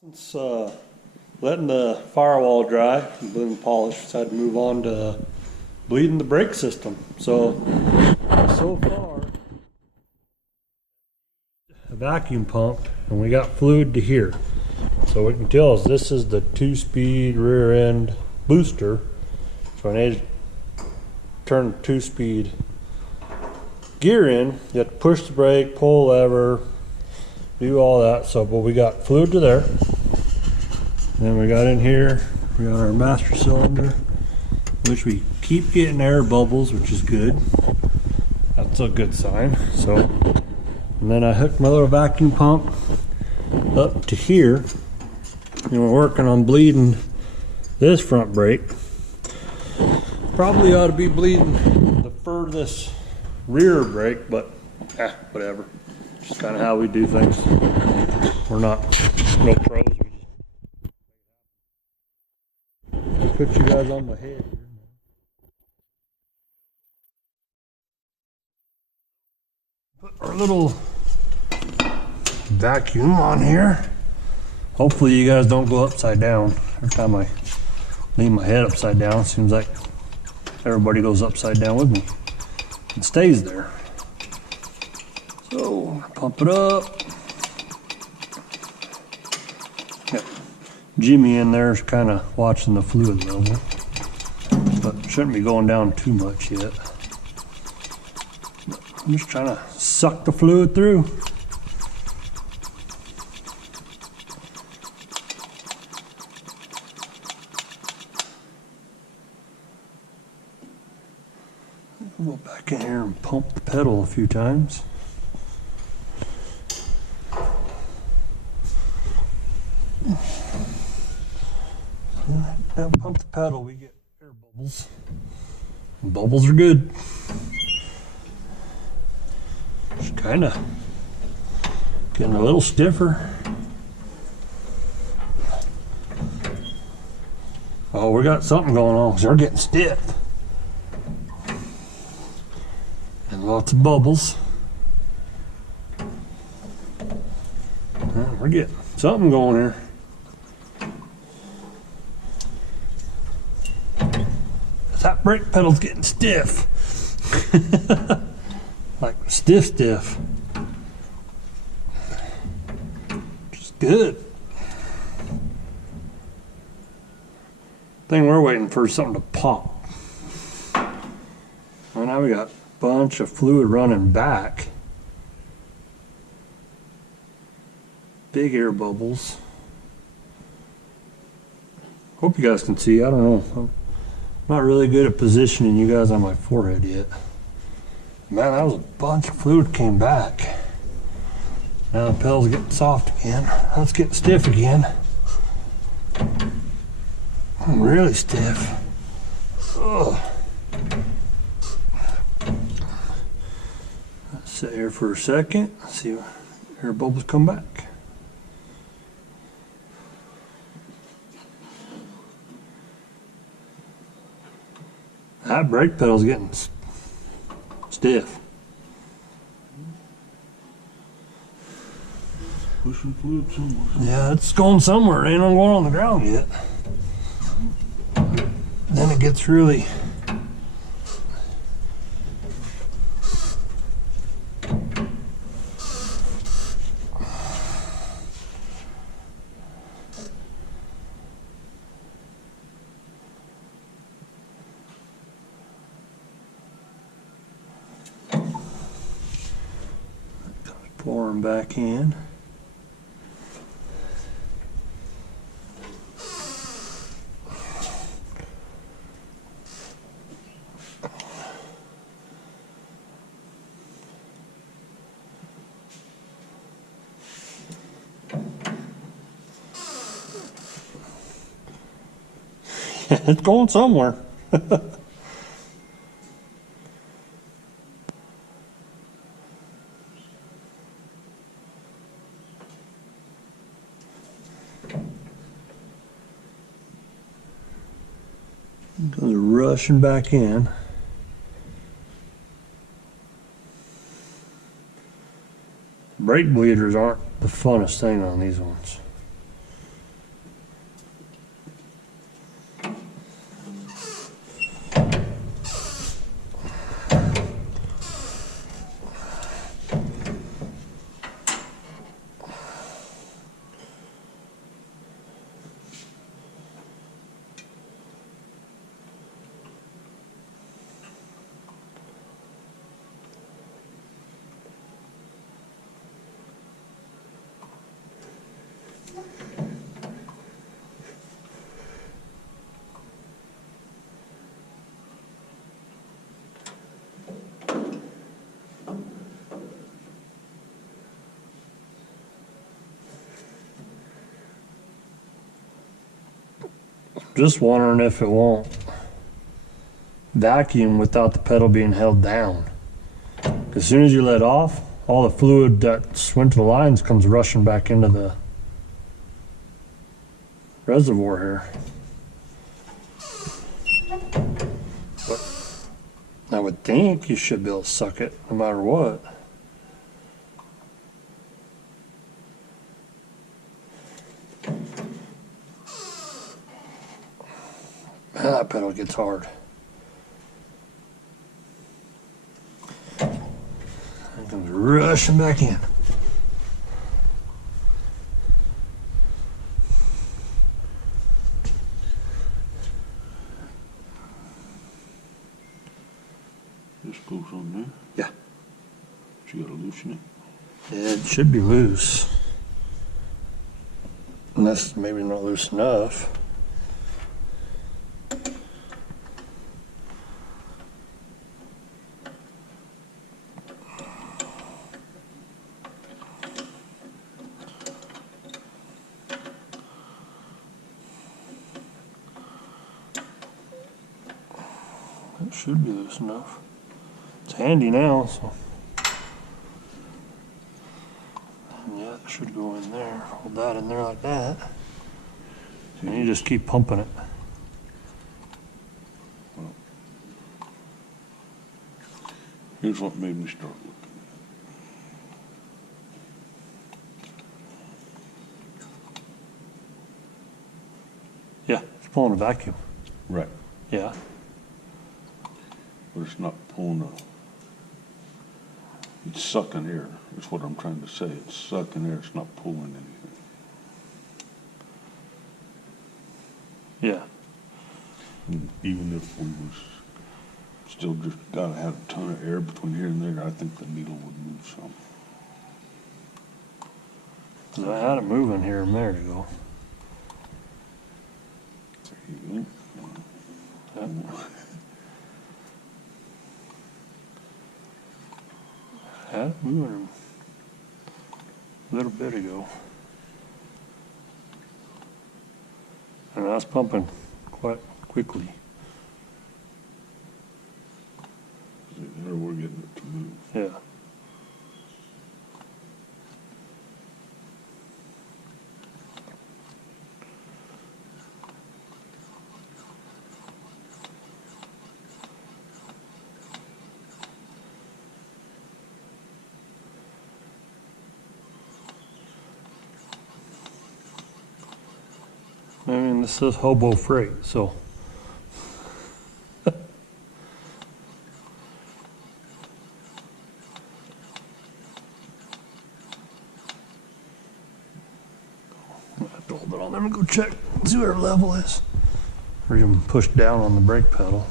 Since letting the firewall dry and bleeding the polish, decided to move on to bleeding the brake system. So far, a vacuum pump, and we got fluid to here. So we can tell this is the 2-speed rear end booster. So I need to turn the 2-speed gear in. You have to push the brake, pull lever, do all that. So, but we got fluid to there. Then we got in here, we got our master cylinder, which we keep getting air bubbles, which is good. That's a good sign. So, and then I hooked my little vacuum pump up to here, and we're working on bleeding this front brake. Probably ought to be bleeding the furthest rear brake, but whatever. Just kind of how we do things. We're not no pros. Put you guys on my head here. Put our little vacuum on here. Hopefully you guys don't go upside down. Every time I lean my head upside down, it seems like everybody goes upside down with me and stays there. So pump it up. Got Jimmy in there is kind of watching the fluid level, but shouldn't be going down too much yet. I'm just trying to suck the fluid through. We'll go back in here and pump the pedal a few times. Now pump the pedal, we get air bubbles. Bubbles are good. Just kind of getting a little stiffer. Oh, we got something going on because they're getting stiff. And lots of bubbles. We're getting something going here. That brake pedal's getting stiff. Like stiff. Just good. Thing we're waiting for is something to pop. Well, now we got a bunch of fluid running back. Big air bubbles. Hope you guys can see. I don't know. I'm not really good at positioning you guys on my forehead yet. Man, that was a bunch of fluid came back. Now the pedal's getting soft again. Let's get stiff again. I'm really stiff. Ugh. Let's sit here for a second. See if air bubbles come back. That brake pedal's getting stiff. Pushing fluid somewhere. Yeah, it's going somewhere. It ain't going on the ground yet. Then it gets really pouring back in. It's going somewhere. Goes rushing back in. Brake bleeders aren't the funnest thing on these ones. Just wondering if it won't vacuum without the pedal being held down. As soon as you let off, all the fluid that went to the lines comes rushing back into the reservoir here. But I would think you should be able to suck it no matter what. Man, that pedal gets hard. It comes rushing back in. This goes on there. Yeah. So you gotta loosen it. It should be loose. Unless maybe not loose enough. It should be loose enough. It's handy now, so. And yeah, it should go in there. Hold that in there like that. And you just keep pumping it. Here's what made me start looking Yeah, it's pulling a vacuum. at it. Right. Yeah. But it's not pulling it's sucking air. That's what I'm trying to say. It's sucking air. It's not pulling anything. Yeah. And even if we was still just gotta have a ton of air between here and there, I think the needle would move some. 'Cause I had it moving here and there to go. There you go. Yeah. Had it moving a little bit ago. And I was pumping quite quickly. See, there we're getting it to move. Yeah. I mean, this is hobo freight, so. I have to hold it on there and go check, see what our level is. Or even push down on the brake pedal.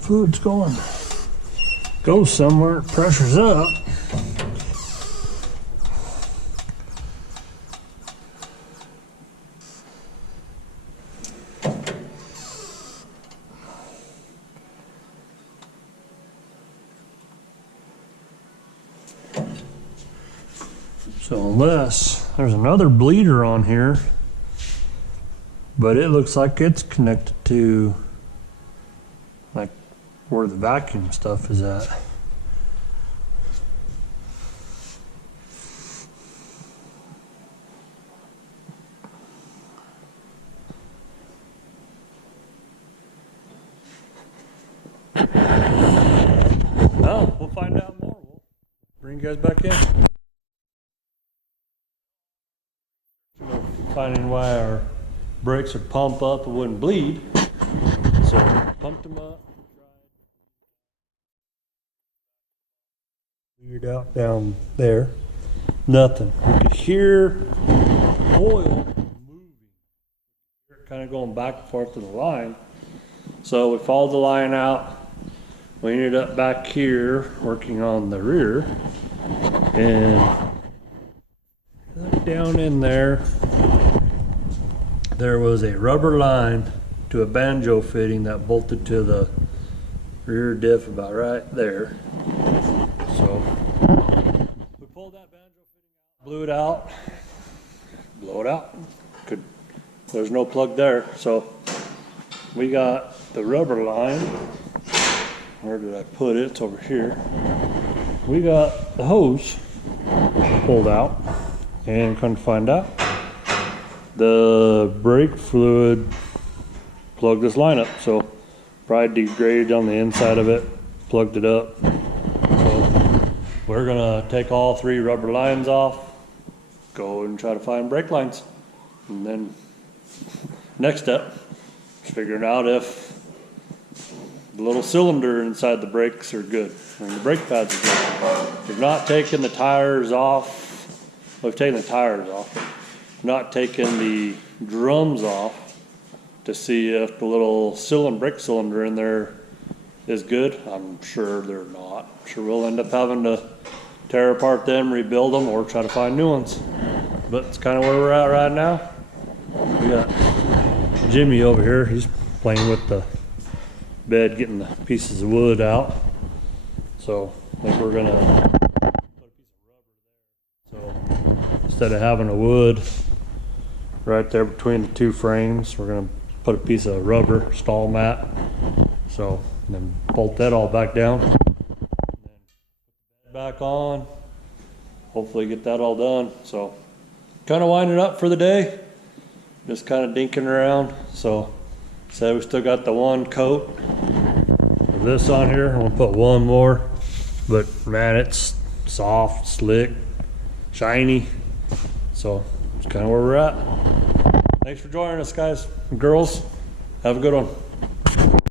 Fluid's going. Goes somewhere, pressure's up. So unless there's another bleeder on here, but it looks like it's connected to like where the vacuum stuff is at. Well, we'll find out more. We'll bring you guys back in. finding why our brakes would pump up and wouldn't bleed. So pumped them up. Figured out down there, nothing. We could hear oil moving, kind of going back and forth to the line. So we followed the line out. We ended up back here working on the rear, and down in there was a rubber line to a banjo fitting that bolted to the rear diff about right there. So we pulled that banjo fitting out, blew it out, blow it out. There's no plug there, so we got the rubber line. Where did I put it? It's over here. We got the hose pulled out, and come to find out, the brake fluid plugged this line up. So probably degraded on the inside of it, plugged it up. So we're gonna take all 3 rubber lines off, go and try to find brake lines, and then next step is figuring out if the little cylinder inside the brakes are good, and the brake pads are good. We've not taken the tires off. We've taken the tires off, but not taken the drums off to see if the little brake cylinder in there is good. I'm sure they're not. I'm sure we'll end up having to tear apart them, rebuild them, or try to find new ones. But it's kind of where we're at right now. We got Jimmy over here. He's playing with the bed, getting the pieces of wood out. So I think we're gonna put a piece of rubber there. So instead of having a wood right there between the 2 frames, we're gonna put a piece of rubber stall mat. So and then bolt that all back down, and then put the bed back on. Hopefully get that all done. So kind of winding up for the day. Just kind of dinking around. So said we still got the 1 coat of this on here. I'm gonna put 1 more, but man, it's soft, slick, shiny. So it's kind of where we're at. Thanks for joining us, guys and girls. Have a good one.